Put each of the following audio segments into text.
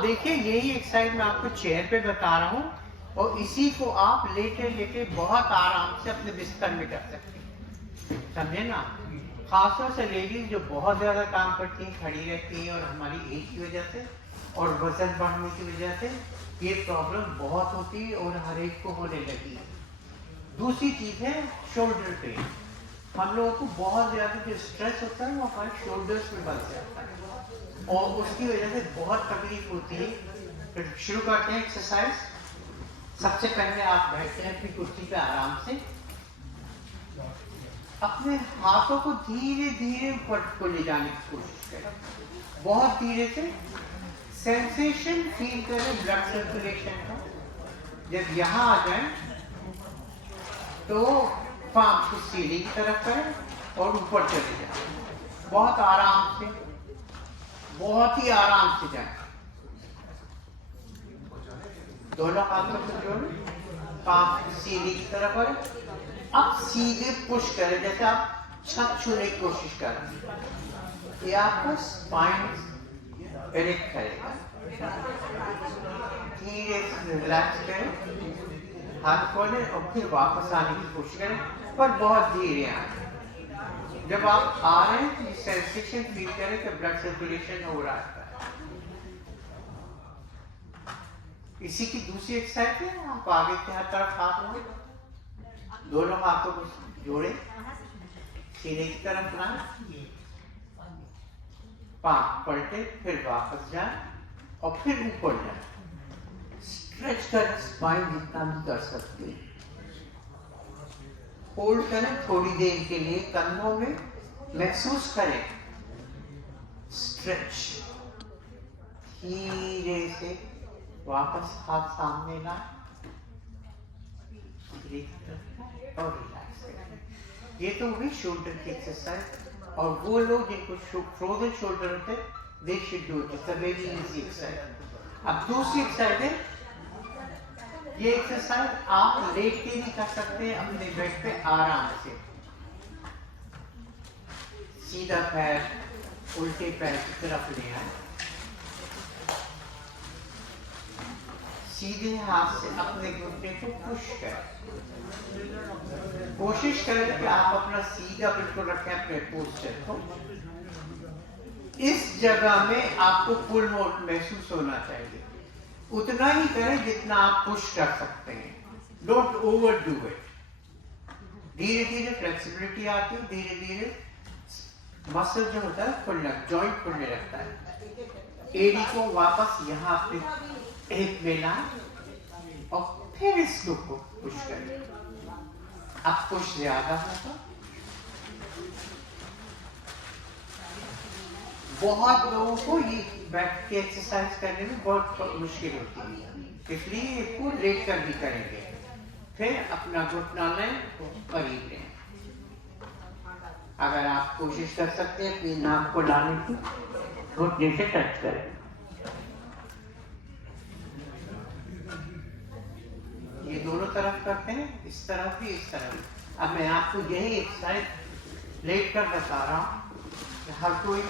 آپ دیکھیں یہی ایکسرسائز میں آپ کو چیئر پہ بتا رہا ہوں اور اسی کو آپ لیٹے لیٹے بہت آرام سے اپنے بستر میں کر سکتے ہیں، سمجھے نا؟ خاص طور سے لیڈیز جو بہت زیادہ کام کرتی ہیں، کھڑی رہتی ہیں، اور ہماری ایج کی وجہ سے اور وزن بڑھنے کی وجہ سے یہ پرابلم بہت ہوتی ہے اور ہر ایک کو ہونے لگی ہے۔ دوسری چیز ہے شولڈر پین۔ ہم لوگوں کو بہت زیادہ جو اسٹریس ہوتا ہے وہ ہمارے شولڈرس میں بن جاتا ہے اور اس کی وجہ سے بہت تکلیف ہوتی ہے۔ پھر شروع کرتے ہیں ایکسرسائز۔ سب سے پہلے آپ بیٹھتے ہیں اپنی کرسی پہ آرام سے، اپنے ہاتھوں کو دھیرے دھیرے اوپر کو لے جانے کی کوشش کریں، بہت دھیرے سے۔ سینسیشن فیل کریں بلڈ سرکولیشن کا۔ جب یہاں آ جائیں تو پام کو سیڑھی کی طرف کریں اور اوپر چلے جائیں، بہت آرام سے، بہت ہی آرام سے جائیں۔ دونوں ہاتھوں کو جوڑیں، پام کو سیڑھی کی طرف کریں۔ اب سیدھے پش کریں جیسے آپ چھت چھونے کی کوشش کر رہے ہیں۔ یہ آپ کا اسپائن اریکٹ کرے گا۔ دھیرے سے ریلیکس کریں، ہاتھ کھولیں اور پھر واپس آنے کی کوشش کریں، پر بہت دھیرے آئیں۔ جب آپ آ رہے ہیں تو یہ سینسیشن فیل کریں کہ بلڈ سرکولیشن ہو رہا ہے۔ اسی کی دوسری ایکسرسائز ہے، آپ آگے کی ہر طرف ہاتھ لیں، دونوں ہاتھوں کو جوڑیں، سینے کی طرف لائیں، پاؤں پلٹے، پھر واپس جائیں اور پھر اوپر جائیں۔ اسٹریچ کریں اسپائن جتنا بھی کر سکتے ہیں۔ ہولڈ کریں تھوڑی دیر کے لیے کندھوں میں، محسوس کریں اسٹریچ۔ دھیرے سے واپس ہاتھ سامنے لائیں اور ریلیکس کریں۔ یہ تو ہوئی شولڈر کی ایکسرسائز، اور وہ لوگ جن کو فروزن شولڈر ہوتے ہیں they should do it, it's a very easy exercise. اب دوسری ایکسرسائز ہے، یہ ایکسرسائز آپ لیٹ کے بھی کر سکتے ہیں اپنے بیڈ پہ آرام سے۔ سیدھا پیر الٹے پیر کی طرف لے آئیں، سیدھے ہاتھ سے اپنے گھٹنے کو پش کریں۔ کوشش کریں کہ آپ اپنا سیدھا بالکل رکھیں اپنے پوسچر کو۔ اس جگہ میں آپ کو فل محسوس ہونا چاہیے، اتنا ہی کریں جتنا آپ پش کر سکتے ہیں، ڈونٹ اوور ڈو اٹ۔ دھیرے دھیرے فلیکسیبلٹی آتی ہے، دھیرے دھیرے مسل جو ہوتا ہے کھلنا، جوائنٹ کھلنے لگتا ہے۔ ایڑی کو واپس یہاں اپنے ایک میں لائیں اور پھر اس کو پش کریں۔ اب پش زیادہ ہوگا، بہت لوگوں کو یہ بیٹھ کے ایکسرسائز کرنے میں بہت مشکل ہوتی ہے، اس لیے اس کو لیٹ کر بھی کریں گے۔ پھر اپنا گھٹنا لیں، قریب لیں۔ اگر آپ کوشش کر سکتے ہیں اپنی ناک کو لانے کی، گھٹنے سے ٹچ کریں۔ یہ دونوں طرف کرتے ہیں، اس طرف بھی اس طرف بھی۔ اب میں آپ کو یہی ایکسرسائز لیٹ کر بتا رہا ہوں، ہر کوئی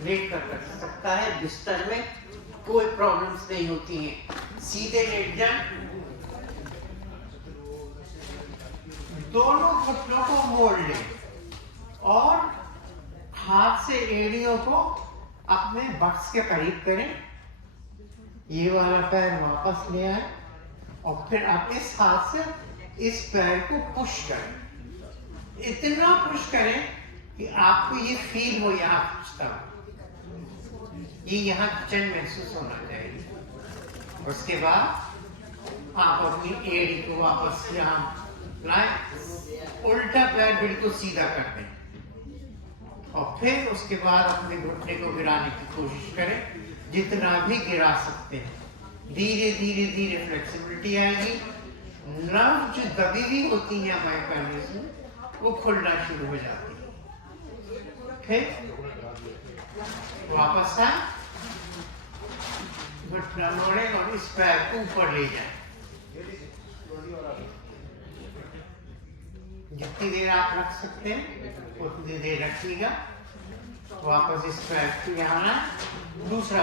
لیٹ کر سکتا ہے، بستر میں کوئی پرابلمس نہیں ہوتی ہیں۔ سیدھے لیٹ جائیں، دونوں گھٹنوں کو موڑ لیں اور ہاتھ سے ایڑیوں کو اپنے بکس کے قریب کریں۔ یہ والا پیر واپس لے آئیں اور پھر آپ اس ہاتھ سے اس پیر کو پش کریں، اتنا پش کریں کہ آپ کو یہ فیل ہو یہاں پھنچتا ہو، یہ یہاں کچن محسوس ہونا چاہیے۔ اس کے بعد آپ اپنی ایڑی کو واپس یہاں لائیں، الٹا پیر بالکل سیدھا کر دیں اور پھر اس کے بعد اپنے گھٹنے کو گرانے کی کوشش کریں، جتنا بھی گرا سکتے ہیں۔ دھیرے دھیرے دھیرے فلیکسیبلٹی آئے گی، نرو جو دبی ہوئی ہوتی ہیں ہمارے پیلوس میں وہ کھلنا شروع ہو جاتی ہے۔ پھر واپس آئیں، گھٹنا موڑیں اور اس پیر کو اوپر لے جائیں۔ جتنی دیر آپ رکھ سکتے ہیں اتنی دیر رکھیے گا۔ واپس اس پیر کو یہاں آئیں، دوسرا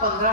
15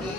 3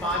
5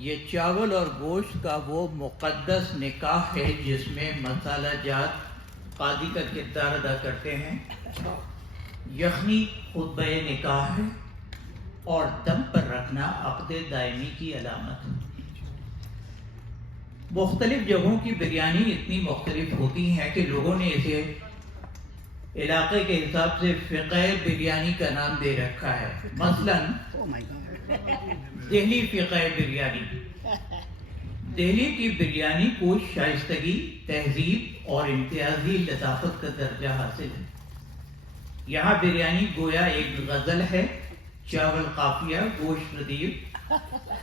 یہ چاول اور گوشت کا وہ مقدس نکاح ہے جس میں مسالہ جات قاضی کا کردار ادا کرتے ہیں. یخنی خطبہ نکاح ہے اور دم پر رکھنا عقد دائمی کی علامت ہے. مختلف جگہوں کی بریانی اتنی مختلف ہوتی ہیں کہ لوگوں نے اسے علاقے کے حساب سے فقہ بریانی کا نام دے رکھا ہے. مثلاً دہلی فقہ بریانی. دہلی کی بریانی کو شائستگی، تہذیب اور امتیازی لطافت کا درجہ حاصل ہے. یہاں بریانی گویا ایک غزل ہے. چاول قافیہ، گوشت ردیف،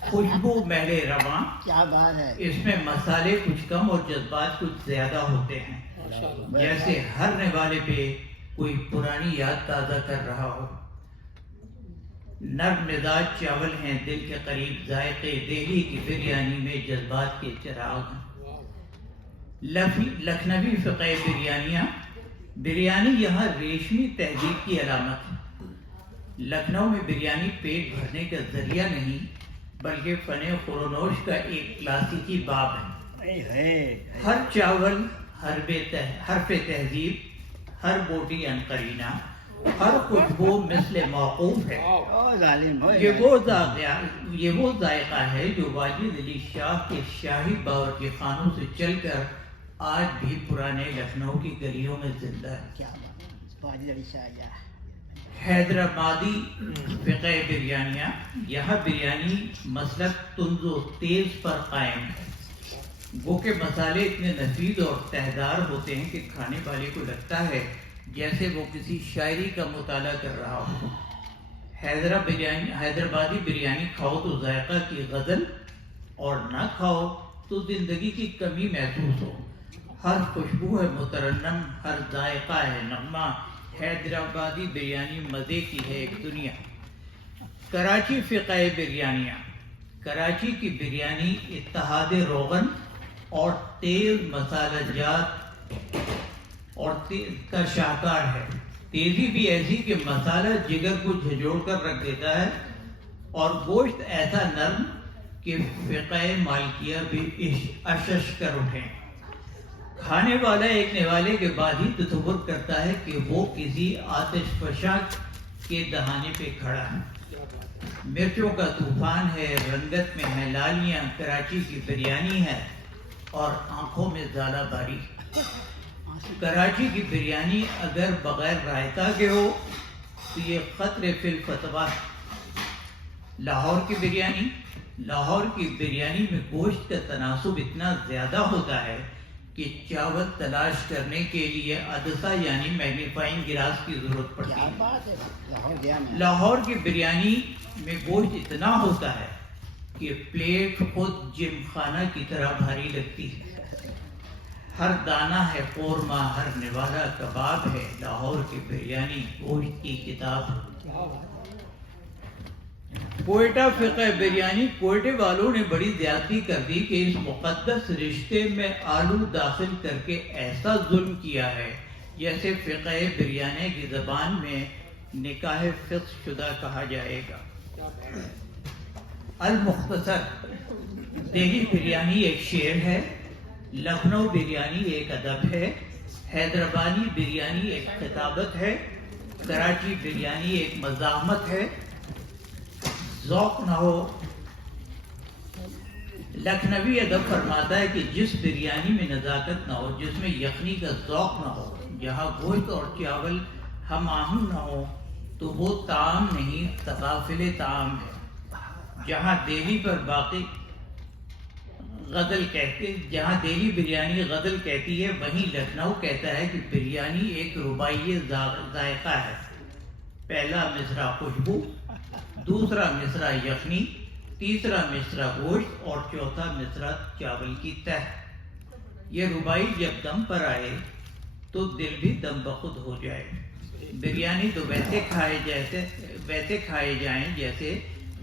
خوشبو محل رواں. کیا بات ہے. اس میں مسالے کچھ کم اور جذبات کچھ زیادہ ہوتے ہیں، جیسے ہر نوالے پہ کوئی پرانی یاد تازہ کر رہا ہو. نرم مزاج چاول ہیں، دل کے قریب ذائقے. دہلی کی بریانی میں جذبات کے چراغ ہیں. لکھنوی فقہ بریانیاں. بریانی یہاں ریشمی تہذیب کی علامت ہے. لکھنؤ میں بریانی پیٹ بھرنے کا ذریعہ نہیں بلکہ فن خورونوش کا ایک کلاسیکی باب ہے. ہر چاول حرف تہذیب، ہر بوٹی عنقرینہ، ہر خوشبو مثل موقوف ہے. یہ وہ ذائقہ ہے جو واجد علی شاہ کے شاہی باورچی خانوں سے چل کر آج بھی پرانے لکھنؤ کی گلیوں میں زندہ ہے. حیدرآبادی فقہ بریانیاں. یہاں بریانی مسلک تند و تیز پر قائم ہے. گو کے مسالے اتنے نفیس اور تہدار ہوتے ہیں کہ کھانے والے کو لگتا ہے جیسے وہ کسی شاعری کا مطالعہ کر رہا ہو. حیدرآبادی بریانی کھاؤ تو ذائقہ کی غزل اور نہ کھاؤ تو زندگی کی کمی محسوس ہو. ہر خوشبو ہے مترنم، ہر ذائقہ ہے نغمہ. حیدرآبادی بریانی مزے کی ہے ایک دنیا. کراچی فقہ بریانیاں. کراچی کی بریانی اتحاد روغن اور تیز مسالہ جات اور کا شاہکار ہے. تیزی بھی ایسی کہ مسالہ جگر کو جھجوڑ کر رکھ دیتا ہے اور گوشت ایسا نرم کہ فقہ مالکیہ بھی اشش کر اٹھیں. کھانے والا ایک نوالے کے بعد ہی تصور کرتا ہے کہ وہ کسی آتش فشاں کے دہانے پہ کھڑا ہے. مرچوں کا طوفان ہے، رنگت میں ہے لالیاں. کراچی کی بریانی ہے اور آنکھوں میں زالہ باری. کراچی کی بریانی اگر بغیر رائتا کے ہو تو یہ خطرے فی الفتویٰ. لاہور کی بریانی. لاہور کی بریانی میں گوشت کا تناسب اتنا زیادہ ہوتا ہے کہ چاول تلاش کرنے کے لیے عدسہ یعنی میگنیفائنگ گلاس کی ضرورت پڑتی ہے. لاہور کی بریانی میں گوشت اتنا ہوتا ہے کہ پلیٹ خود جم خانہ کی طرح بھاری لگتی ہے. ہر دانہ ہے قورمہ، ہر نوالہ کباب ہے. لاہور کی بریانی گوشت کی کتاب ہے. کوئٹہ فقہ بریانی. کوئٹے والوں نے بڑی زیادتی کر دی کہ اس مقدس رشتے میں آلو داخل کر کے ایسا ظلم کیا ہے جیسے فقہ بریانی کی زبان میں نکاح فسخ شدہ کہا جائے گا. المختصر. دہلی بریانی ایک شعر ہے، لکھنؤ بریانی ایک ادب ہے، حیدرآبادی بریانی ایک خطابت ہے، کراچی بریانی ایک مزاحمت ہے. ذوق نہ ہو. لکھنوی ادب فرماتا ہے کہ جس بریانی میں نزاکت نہ ہو، جس میں یخنی کا ذوق نہ ہو، جہاں گوشت اور چاول ہم آہنگ نہ ہو تو وہ طعام نہیں، تغافل طعام ہے. جہاں دہلی بریانی غزل کہتی ہے، وہیں لکھنؤ کہتا ہے کہ بریانی ایک رباعی ذائقہ ہے. پہلا مصرع خوشبو، دوسرا مصرع یخنی، تیسرا مصرع گوشت اور چوتھا مصرع چاول کی تہ. یہ رباعی جب دم پر آئے تو دل بھی دم بخود ہو جائے. بریانی تو ویسے کھائے جائیں جیسے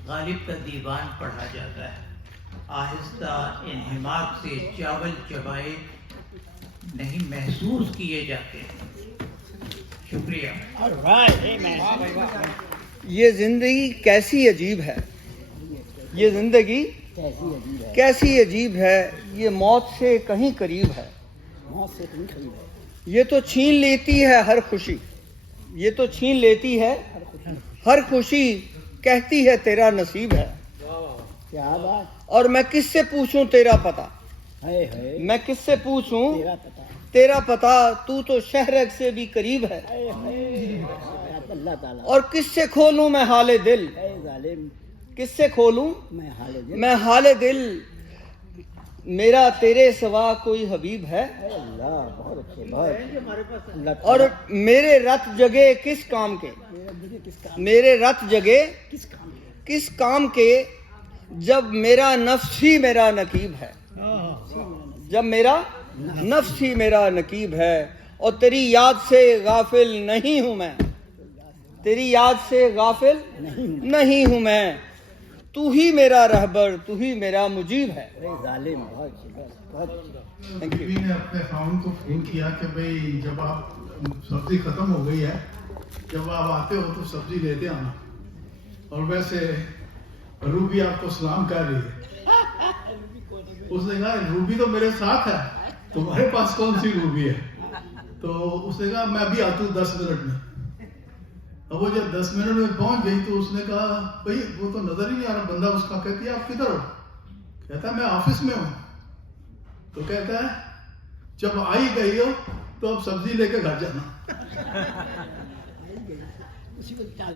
غالب کا دیوان پڑھا جاتا ہے. آہستہ انہماک سے چاول چبائے نہیں محسوس کیے جاتے ہیں. شکریہ. یہ زندگی کیسی عجیب ہے. یہ زندگی کیسی عجیب ہے یہ موت سے کہیں قریب ہے. یہ تو چھین لیتی ہے ہر خوشی, یہ تو چھین لیتی ہے ہر خوشی, کہتی ہے تیرا نصیب ہے. اور میں کس سے پوچھوں تیرا پتہ, میں کس سے پوچھوں تیرا پتہ, تو تو شہرک سے بھی قریب ہے. اور کس سے کھولوں میں حال دل, کس سے کھولوں میں حال دل, میرا تیرے سوا کوئی حبیب ہے. اور میرے رت جگے کس کام کے, میرے رت جگے کس کام کے, جب میرا نفس ہی میرا نقیب ہے, جب میرا نفس ہی میرا نقیب ہے. اور تیری یاد سے غافل نہیں ہوں میں, تیری یاد سے غافل نہیں ہوں میں, تو ہی میرا رہبر, تو ہی میرا مجیب ہے. بیوی نے اپنے خاوند کو فون کیا کہ بھئی جب آپ سبزی ختم ہو گئی ہے, جب آپ آتے ہو تو سبزی لیتے آنا, اور ویسے روبی آپ کو سلام کر رہی ہے. اس نے کہا روبی تو میرے ساتھ ہے, تمہارے پاس کون سی روبی ہے؟ تو اس نے کہا میں بھی آتا ہوں 10 منٹ میں. اب وہ جب 10 منٹ میں پہنچ گئی تو اس نے کہا بھئی وہ تو نظر ہی نہیں آ رہا. بندہ اس کا کہتی ہے آپ کدھر ہو؟ کہتا ہے میں آفس میں ہوں. تو کہتا ہے جب آئی گئی ہو تو اب سبزی لے کے گھر جانا.